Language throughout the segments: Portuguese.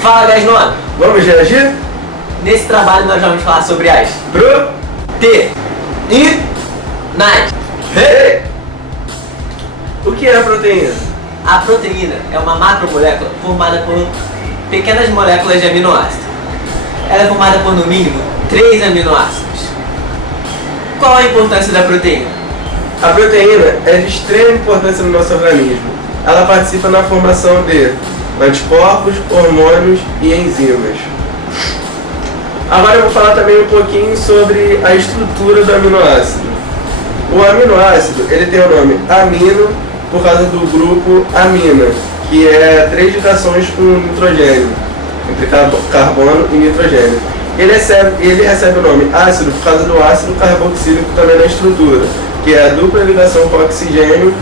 Fala, Gasnona! Vamos reagir? Nesse trabalho nós vamos falar sobre as Pro... T I... nas. Re... O que é a proteína? A proteína é uma macromolécula formada por pequenas moléculas de aminoácidos. Ela é formada por no mínimo 3 aminoácidos. Qual a importância da proteína? A proteína é de extrema importância no nosso organismo. Ela participa na formação de anticorpos, hormônios e enzimas. Agora eu vou falar também um pouquinho sobre a estrutura do aminoácido. O aminoácido, ele tem o nome amino por causa do grupo amina, que é 3 ligações com nitrogênio, entre carbono e nitrogênio. Ele recebe o nome ácido por causa do ácido carboxílico também na estrutura, que é a dupla ligação com oxigênio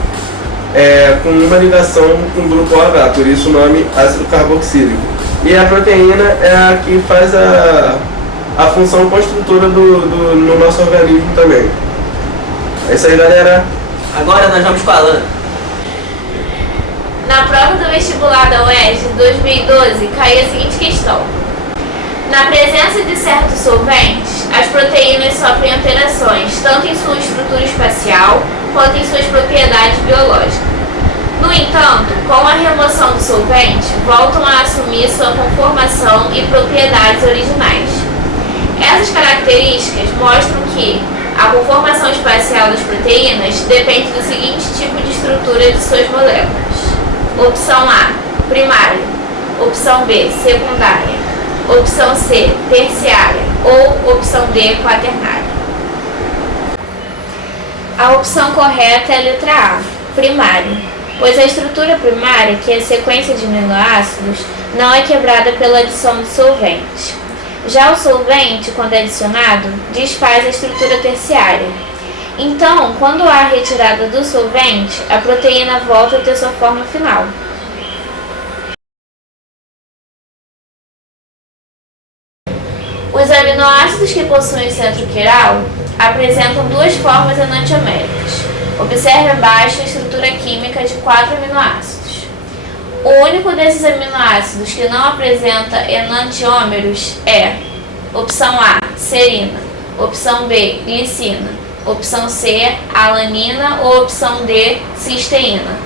com uma ligação com o grupo H, por isso o nome ácido carboxílico. E a proteína é a que faz a função construtora no nosso organismo também. É isso aí, galera. Agora nós vamos falando. Na prova do vestibular da UERJ de 2012, caiu a seguinte questão. Na presença de certos solventes, as proteínas sofrem alterações, tanto em sua estrutura espacial, quanto em suas propriedades biológicas. No entanto, com a remoção do solvente, voltam a assumir sua conformação e propriedades originais. Essas características mostram que a conformação espacial das proteínas depende do seguinte tipo de estrutura de suas moléculas. Opção A, primária. Opção B, secundária. Opção C, terciária. Ou opção D, quaternária. A opção correta é a letra A, primária, pois a estrutura primária, que é a sequência de aminoácidos, não é quebrada pela adição de solvente. Já o solvente, quando é adicionado, desfaz a estrutura terciária. Então, quando há a retirada do solvente, a proteína volta a ter sua forma final. Os aminoácidos que possuem centro quiral apresentam 2 formas enantioméricas. Observe abaixo a estrutura química de 4 aminoácidos. O único desses aminoácidos que não apresenta enantiômeros é opção A, serina, opção B, glicina, opção C, alanina ou opção D, cisteína.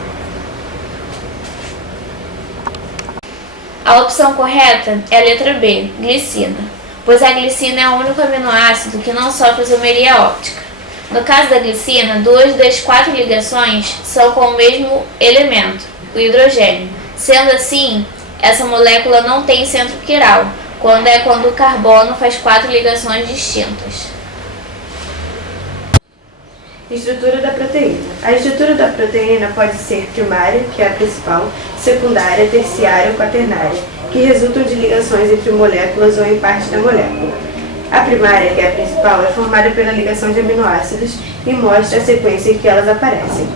A opção correta é a letra B, glicina, pois a glicina é o único aminoácido que não sofre isomeria óptica. No caso da glicina, 2 das 4 ligações são com o mesmo elemento, o hidrogênio. Sendo assim, essa molécula não tem centro quiral, quando o carbono faz 4 ligações distintas. Estrutura da proteína. A estrutura da proteína pode ser primária, que é a principal, secundária, terciária ou quaternária, que resultam de ligações entre moléculas ou em parte da molécula. A primária, que é a principal, é formada pela ligação de aminoácidos e mostra a sequência em que elas aparecem.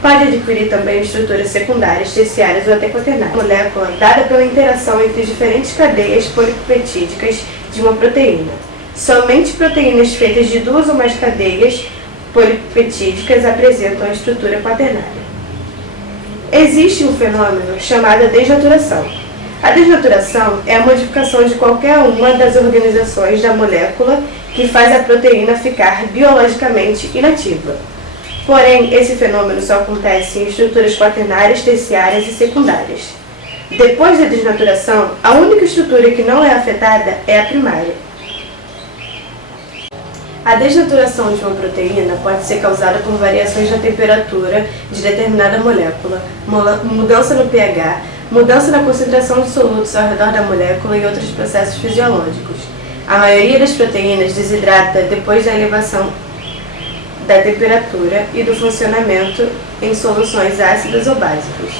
Pode adquirir também estruturas secundárias, terciárias ou até quaternárias. A molécula dada pela interação entre diferentes cadeias polipeptídicas de uma proteína. Somente proteínas feitas de 2 ou mais cadeias polipeptídicas apresentam a estrutura quaternária. Existe um fenômeno chamado desnaturação. A desnaturação é a modificação de qualquer uma das organizações da molécula que faz a proteína ficar biologicamente inativa. Porém, esse fenômeno só acontece em estruturas quaternárias, terciárias e secundárias. Depois da desnaturação, a única estrutura que não é afetada é a primária. A desnaturação de uma proteína pode ser causada por variações na temperatura de determinada molécula, mudança no pH, mudança na concentração de solutos ao redor da molécula e outros processos fisiológicos. A maioria das proteínas desidrata depois da elevação da temperatura e do funcionamento em soluções ácidas ou básicas.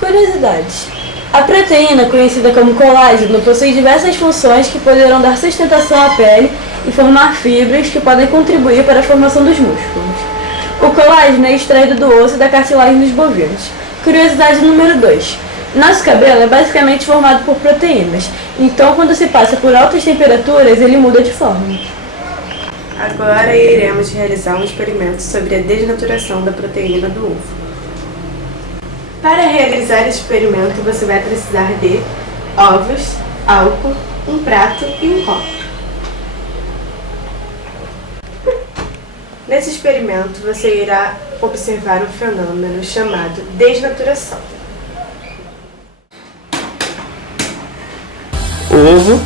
Curiosidades. A proteína, conhecida como colágeno, possui diversas funções que poderão dar sustentação à pele e formar fibras que podem contribuir para a formação dos músculos. O colágeno é extraído do osso e da cartilagem dos bovinos. Curiosidade número 2. Nosso cabelo é basicamente formado por proteínas, então quando se passa por altas temperaturas ele muda de forma. Agora iremos realizar um experimento sobre a desnaturação da proteína do ovo. Para realizar esse experimento, você vai precisar de ovos, álcool, um prato e um copo. Nesse experimento, você irá observar um fenômeno chamado desnaturação. Ovo,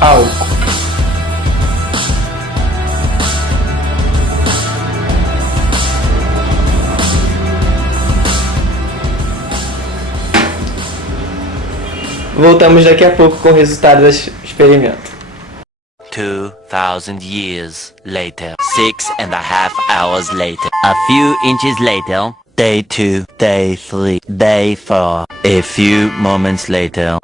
álcool, Voltamos daqui a pouco com o resultado desse experimento. 2,000 years later. 6.5 hours later. A few inches later. Day 2, day 3, day 4. A few moments later.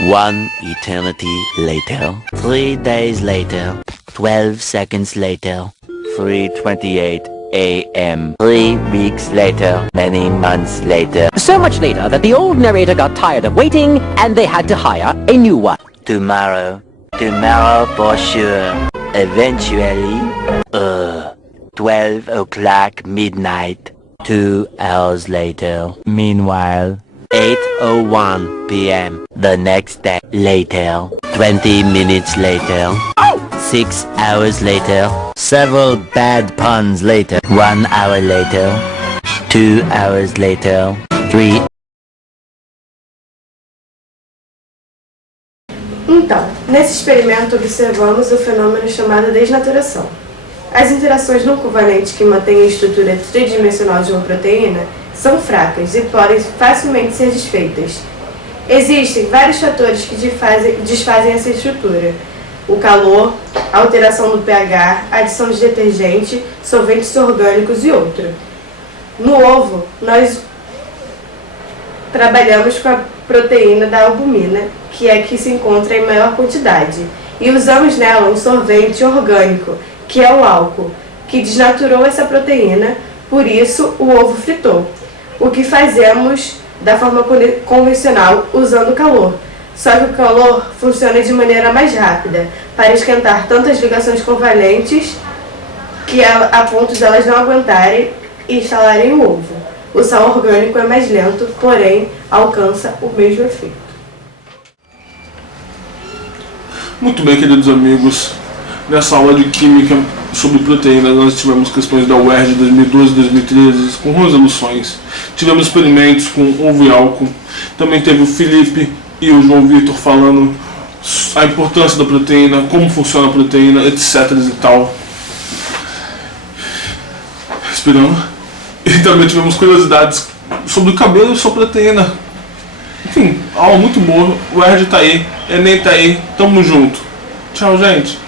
1 eternity later. 3 days later. 12 seconds later. 3:28 a.m. 3 weeks later. Many months later. So much later that the old narrator got tired of waiting and they had to hire a new one. Tomorrow for sure. Eventually, 12 o'clock midnight. 2 hours later. Meanwhile, 8:01 p.m. the next day. Later, 20 minutes later. 6 hours later. Several bad puns later. 1 hour later. 2 hours later. 3. Então, nesse experimento observamos o fenômeno chamado desnaturação. As interações não covalentes que mantêm a estrutura tridimensional de uma proteína são fracas e podem facilmente ser desfeitas. Existem vários fatores que desfazem essa estrutura: o calor, a alteração do pH, a adição de detergente, solventes orgânicos e outro. No ovo, nós trabalhamos com a proteína da albumina, que é que se encontra em maior quantidade, e usamos nela um solvente orgânico, que é o álcool, que desnaturou essa proteína, por isso o ovo fritou. O que fazemos da forma convencional, usando calor. Só que o calor funciona de maneira mais rápida, para esquentar tantas ligações covalentes que a ponto de elas não aguentarem e instalarem o ovo. O sal orgânico é mais lento, porém alcança o mesmo efeito. Muito bem, queridos amigos, nessa aula de Química sobre proteínas nós tivemos questões da UERJ 2012 e 2013 com resoluções, tivemos experimentos com ovo e álcool, também teve o Felipe e o João Vitor falando a importância da proteína, como funciona a proteína, etc e tal. Esperando. E também tivemos curiosidades sobre o cabelo e sobre proteína. Enfim, aula muito boa, o UERJ tá aí, Enem tá aí, tamo junto. Tchau, gente.